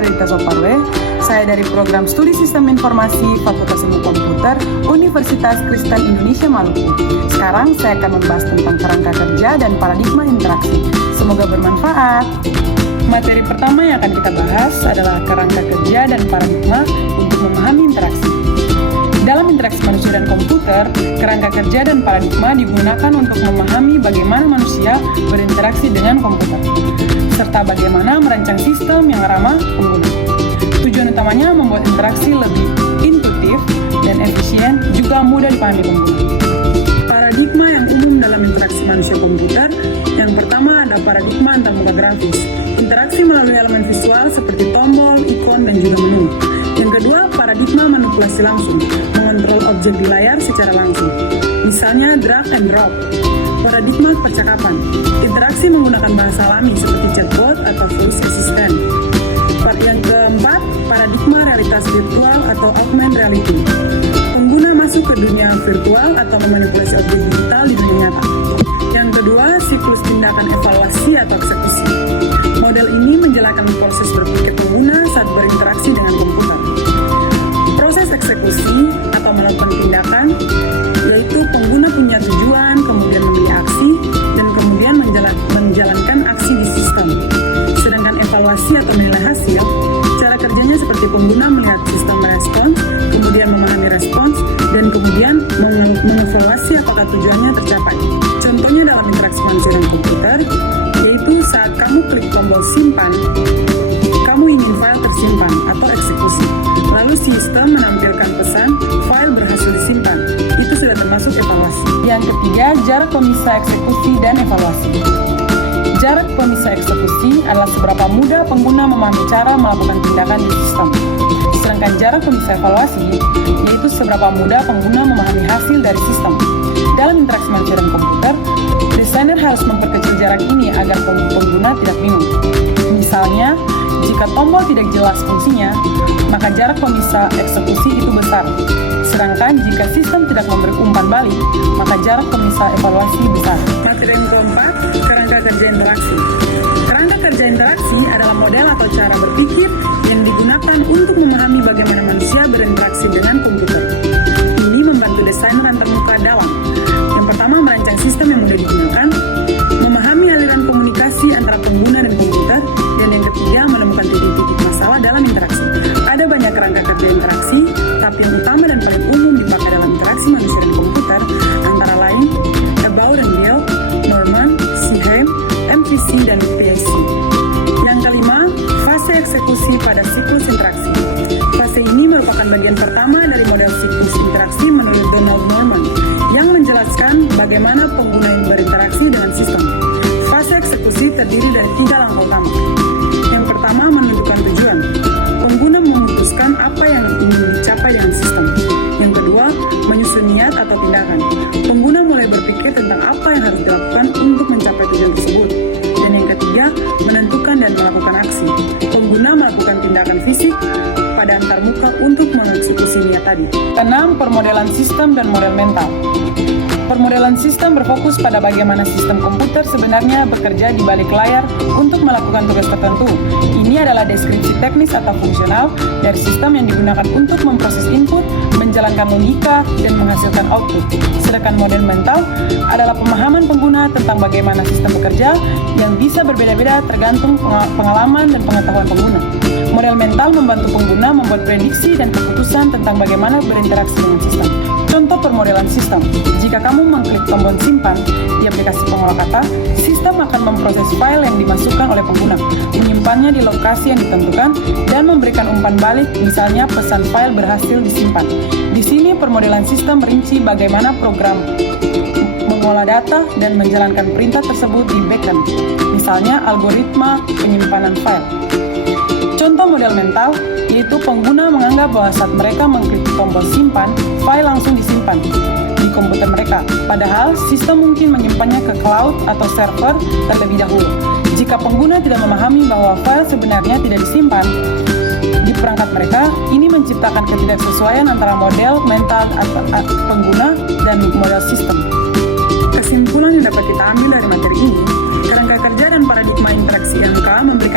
Ferdita Soparwe. Saya dari Program Studi Sistem Informasi Fakultas Ilmu Komputer Universitas Kristen Indonesia Maluku. Sekarang saya akan membahas tentang kerangka kerja dan paradigma interaksi. Semoga bermanfaat. Materi pertama yang akan kita bahas adalah kerangka kerja dan paradigma untuk memahami interaksi. Dalam interaksi manusia dan komputer, kerangka kerja dan paradigma digunakan untuk memahami bagaimana manusia berinteraksi dengan komputer, serta bagaimana merancang sistem yang ramah pengguna. Tujuan utamanya membuat interaksi lebih intuitif dan efisien, juga mudah dipahami pengguna. Paradigma yang umum dalam interaksi manusia komputer, yang pertama ada paradigma antarmuka grafis, interaksi melalui elemen visual seperti tombol, ikon, dan juga menu. Yang kedua, paradigma manipulasi langsung, mengontrol objek di layar secara langsung. Misalnya drag and drop. Paradigma percakapan, interaksi menggunakan bahasa alami seperti chatbot atau voice assistant. Yang keempat, paradigma realitas virtual atau augmented reality. Pengguna masuk ke dunia virtual atau memanipulasi objek digital di dunia nyata. Yang kedua, siklus tindakan evaluasi atau eksekusi. Model ini menjelaskan proses berpikir pengguna saat berinteraksi dengan komputer. Proses eksekusi atau melakukan tindakan, yaitu pengguna punya tujuan, kemudian memilih aksi, dan kemudian menjalankan aksi di sistem. Sedangkan evaluasi atau menilai hasil, cara kerjanya seperti pengguna melihat sistem merespons, kemudian memahami respons, dan kemudian mengevaluasi apakah tujuannya tercapai. Contohnya dalam interaksi manusia dan komputer, yaitu saat kamu klik tombol simpan, kamu ingin file tersimpan atau eksekusi. Lalu sistem menampilkan pesan, file berhasil disimpan. Itu sudah termasuk evaluasi. Yang ketiga, jarak pemisah eksekusi dan evaluasi. Jarak pemisah eksekusi adalah seberapa mudah pengguna memahami cara melakukan tindakan di sistem. Sedangkan jarak pemisah evaluasi, yaitu seberapa mudah pengguna memahami hasil dari sistem. Dalam interaksi manusia dan komputer, desainer harus memperkecil jarak ini agar pengguna tidak bingung. Misalnya, jika tombol tidak jelas fungsinya, maka jarak pemisah eksekusi itu besar. Sedangkan jika sistem tidak memberi umpan balik, maka jarak pemisah evaluasi besar. Materi yang keempat, kerangka kerja interaksi. Kerangka kerja interaksi adalah model atau cara berpikir yang digunakan untuk memahami bagaimana manusia berinteraksi dengan komputer. Ini membantu desainer antarmuka dalam: yang pertama, merancang sistem yang mudah digunakan, memahami aliran komunikasi antara pengguna dan komputer, dan yang ketiga, menemukan titik-titik masalah dalam interaksi. Ada banyak kerangka kerja interaksi, tapi yang utama dan paling umum dipakai dalam interaksi manusia dan komputer antara lain About and Build, Norman, Seaheim, MVC, dan PIC. Yang kelima, fase eksekusi pada siklus interaksi. Fase ini merupakan bagian pertama dari model siklus interaksi menurut Donald Norman, yang menjelaskan bagaimana pengguna yang berinteraksi dengan sistem. Fase eksekusi terdiri dari 3 langkah utama. Yang pertama, menentukan tujuan. Pengguna memutuskan apa yang ingin dicapai dengan sistem. Yang kedua, menyusun niat atau tindakan. Pengguna mulai berpikir tentang apa yang harus dilakukan untuk mencapai tujuan tersebut. Dan yang ketiga, menentukan dan melakukan aksi. Pengguna melakukan tindakan fisik pada antarmuka untuk mengeksekusi niat tadi. 6. Permodelan sistem dan model mental. Permodelan sistem berfokus pada bagaimana sistem komputer sebenarnya bekerja di balik layar untuk melakukan tugas tertentu. Ini adalah deskripsi teknis atau fungsional dari sistem yang digunakan untuk memproses input, menjalankan logika, dan menghasilkan output. Sedangkan model mental adalah pemahaman pengguna tentang bagaimana sistem bekerja yang bisa berbeda-beda tergantung pengalaman dan pengetahuan pengguna. Model mental membantu pengguna membuat prediksi dan keputusan tentang bagaimana berinteraksi dengan sistem. Contoh permodelan sistem: jika kamu mengklik tombol simpan di aplikasi pengolah kata, sistem akan memproses file yang dimasukkan oleh pengguna, menyimpannya di lokasi yang ditentukan, dan memberikan umpan balik, misalnya pesan file berhasil disimpan. Di sini permodelan sistem merinci bagaimana program mengolah data dan menjalankan perintah tersebut di backend, misalnya algoritma penyimpanan file. Contoh model mental, yaitu pengguna menganggap bahwa saat mereka mengklik tombol simpan, file langsung disimpan di komputer mereka. Padahal, sistem mungkin menyimpannya ke cloud atau server terlebih dahulu. Jika pengguna tidak memahami bahwa file sebenarnya tidak disimpan di perangkat mereka, ini menciptakan ketidaksesuaian antara model mental pengguna dan model sistem. Kesimpulan yang dapat kita ambil dari materi ini, kerangka kerja dan paradigma interaksi MK memberi